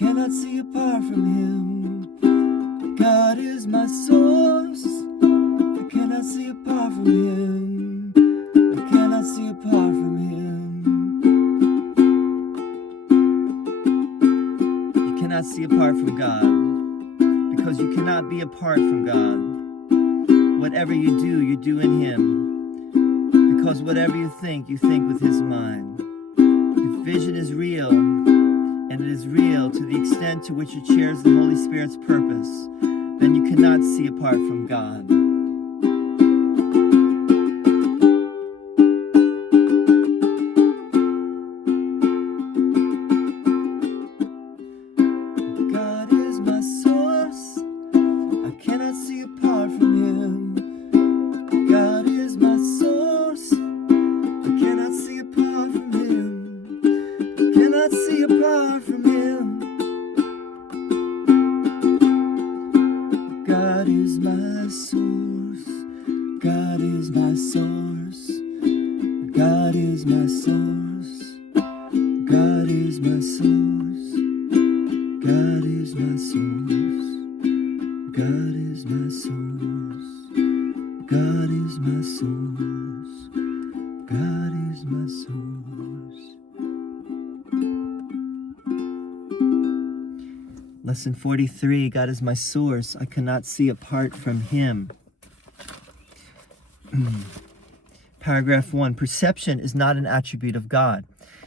cannot see apart from him. God is my source. I cannot see apart from him. I cannot see apart from him. You cannot see apart from God, because you cannot be apart from God. Whatever you do in him, because whatever you think with his mind. If vision is real, and it is real to the extent to which it shares the Holy Spirit's purpose, then you cannot see apart from God. God is my source. I cannot see apart from him. God is my source. I cannot see apart from him. I cannot see apart from him. God is my source. God is my source. God is my source. God is my source. God is my source. God is my source. God is my source. God is my source. Lesson 43, God is my source. I cannot see apart from him. Paragraph 1, perception is not an attribute of God.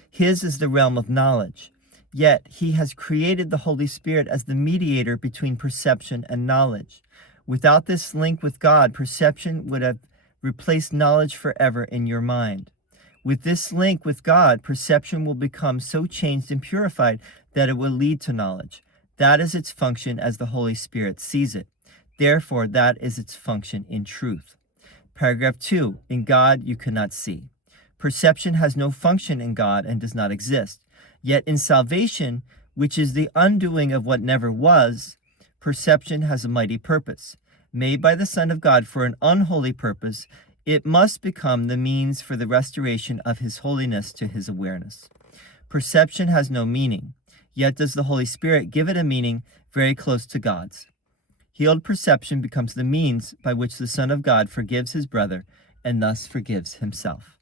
His is the realm of knowledge. Yet he has created the Holy Spirit as the mediator between perception and knowledge. Without this link with God, perception would have replaced knowledge forever in your mind. With this link with God, perception will become so changed and purified that it will lead to knowledge. That is its function as the Holy Spirit sees it. Therefore, that is its function in truth. Paragraph 2, in God you cannot see. Perception has no function in God and does not exist. Yet in salvation, which is the undoing of what never was, perception has a mighty purpose. Made by the Son of God for an unholy purpose, it must become the means for the restoration of his holiness to his awareness. Perception has no meaning, yet does the Holy Spirit give it a meaning very close to God's. Healed perception becomes the means by which the Son of God forgives his brother and thus forgives himself.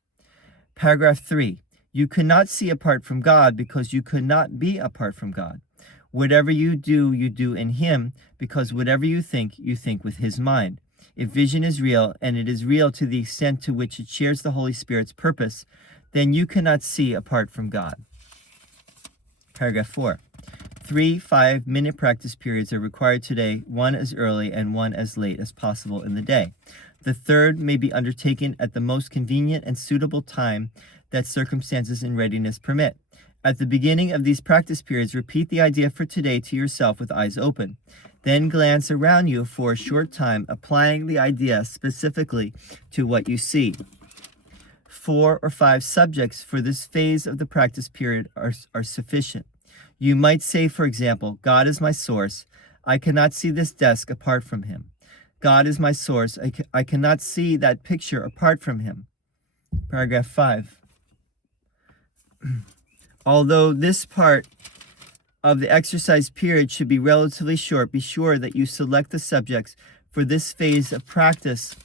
Paragraph 3. You cannot see apart from God because you could not be apart from God. Whatever you do in him, because whatever you think with his mind. If vision is real, and it is real to the extent to which it shares the Holy Spirit's purpose, then you cannot see apart from God. Paragraph 4. 3 5-minute practice periods are required today, one as early and one as late as possible in the day. The third may be undertaken at the most convenient and suitable time that circumstances and readiness permit. At the beginning of these practice periods, repeat the idea for today to yourself with eyes open. Then glance around you for a short time, applying the idea specifically to what you see. 4 or 5 subjects for this phase of the practice period are sufficient. You might say, for example, God is my source. I cannot see this desk apart from him. God is my source. I cannot see that picture apart from him. Paragraph 5. Although this part of the exercise period should be relatively short, be sure that you select the subjects for this phase of practice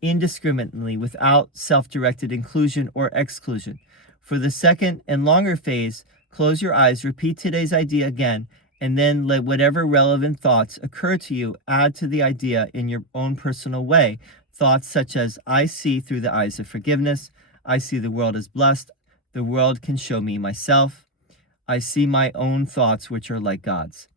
indiscriminately without self-directed inclusion or exclusion. For the second and longer phase, close your eyes, repeat today's idea again, and then let whatever relevant thoughts occur to you add to the idea in your own personal way. Thoughts such as, I see through the eyes of forgiveness. I see the world as blessed. The world can show me myself. I see my own thoughts, which are like God's.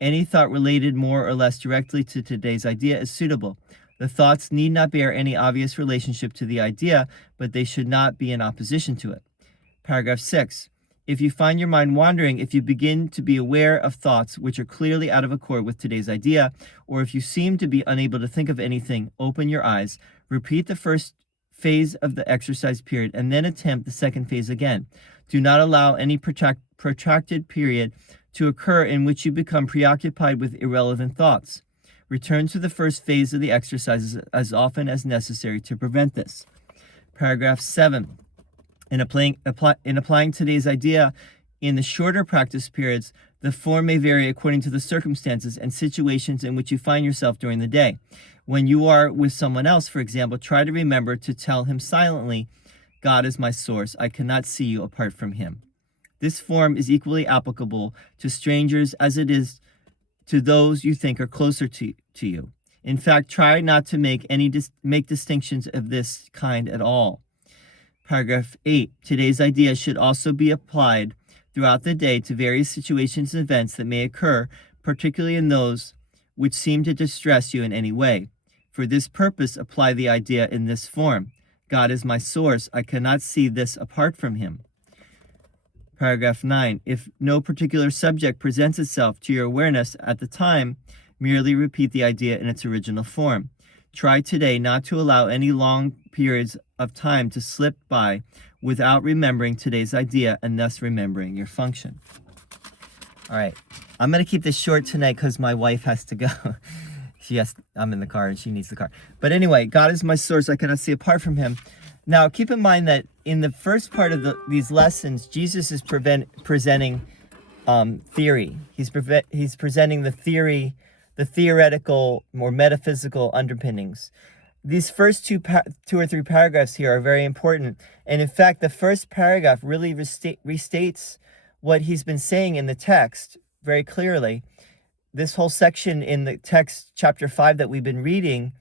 Any thought related more or less directly to today's idea is suitable. The thoughts need not bear any obvious relationship to the idea, but they should not be in opposition to it. Paragraph 6. If you find your mind wandering, if you begin to be aware of thoughts which are clearly out of accord with today's idea, or if you seem to be unable to think of anything, open your eyes, repeat the first phase of the exercise period, and then attempt the second phase again. Do not allow any protracted period to occur in which you become preoccupied with irrelevant thoughts. Return to the first phase of the exercises as often as necessary to prevent this. Paragraph 7. In applying today's idea in the shorter practice periods, The form may vary according to the circumstances and situations in which you find yourself during the day. When you are with someone else, for example, try to remember to tell him silently, God is my source. I cannot see you apart from him. This form is equally applicable to strangers as it is to those you think are closer to you. In fact, try not to make distinctions of this kind at all. Paragraph 8. Today's idea should also be applied throughout the day to various situations and events that may occur, particularly in those which seem to distress you in any way. For this purpose, apply the idea in this form. God is my source. I cannot see this apart from him. Paragraph 9. If no particular subject presents itself to your awareness at the time, merely repeat the idea in its original form. Try today not to allow any long periods of time to slip by without remembering today's idea and thus remembering your function. All right. I'm going to keep this short tonight because my wife has to go. I'm in the car and she needs the car. But anyway, God is my source. I cannot see apart from him. Now, keep in mind that in the first part of these lessons, Jesus is presenting theory. He's presenting the theoretical, more metaphysical underpinnings. These first two or three paragraphs here are very important. And in fact, the first paragraph really restates what he's been saying in the text very clearly. This whole section in the text, chapter 5, that we've been reading,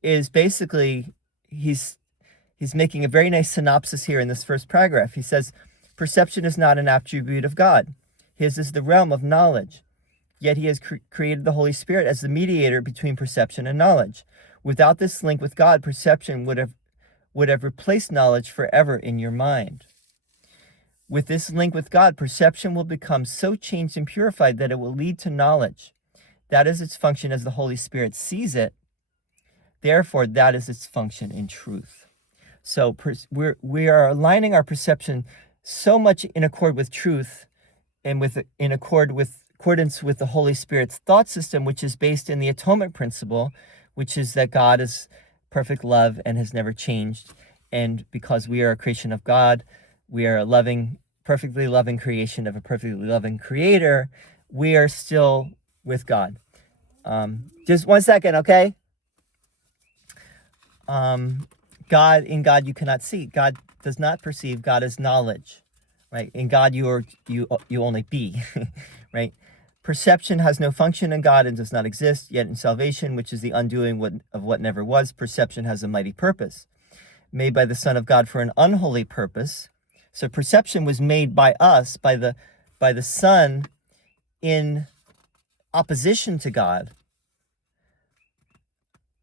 is basically, he's making a very nice synopsis here in this first paragraph. He says, perception is not an attribute of God. His is the realm of knowledge. Yet he has created the Holy Spirit as the mediator between perception and knowledge. Without this link with God, perception would have replaced knowledge forever in your mind. With this link with God, perception will become so changed and purified that it will lead to knowledge. That is its function as the Holy Spirit sees it. Therefore, that is its function in truth. So we are aligning our perception so much in accord with truth and in accordance with the Holy Spirit's thought system, which is based in the atonement principle, which is that God is perfect love and has never changed. And because we are a creation of God, we are a perfectly loving creation of a perfectly loving creator, we are still with God. Just 1 second, okay? In God you cannot see. God does not perceive. God is knowledge, right? In God you only be, right? Perception has no function in God and does not exist. Yet in salvation, which is the undoing of what never was, perception has a mighty purpose, made by the Son of God for an unholy purpose. So perception was made by us, by the Son, in opposition to God.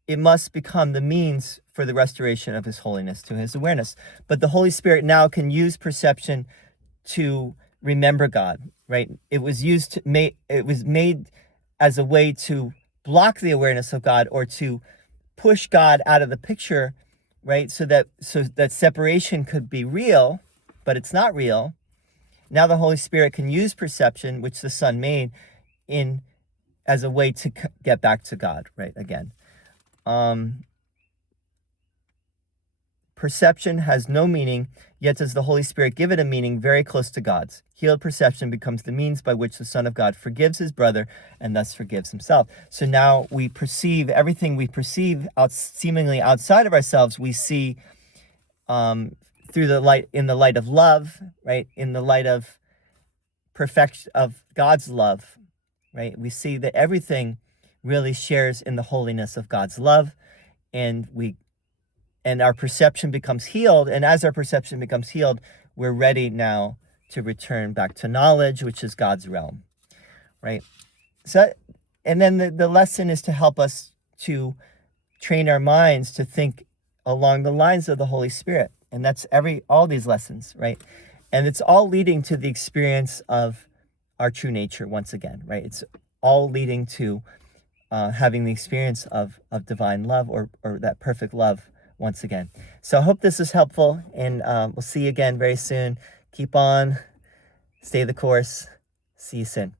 It must become the means for the restoration of his holiness to his awareness. But the Holy Spirit now can use perception to remember God, right? It was made as a way to block the awareness of God or to push God out of the picture, right? So that separation could be real, but it's not real. Now the Holy Spirit can use perception, which the Son made, as a way to get back to God, right? Again. Perception has no meaning, yet does the Holy Spirit give it a meaning very close to God's. Healed perception becomes the means by which the Son of God forgives his brother and thus forgives himself. So now we perceive everything we perceive seemingly outside of ourselves, we see through the light, in the light of love, right? In the light of perfection of God's love, right? We see that everything really shares in the holiness of God's love, and our perception becomes healed. And as our perception becomes healed, we're ready now to return back to knowledge, which is God's realm, right? So, and then the lesson is to help us to train our minds to think along the lines of the Holy Spirit. And that's all these lessons, right? And it's all leading to the experience of our true nature once again, right? It's all leading to having the experience of divine love or that perfect love once again. So I hope this is helpful, and we'll see you again very soon. Keep on, stay the course. See you soon.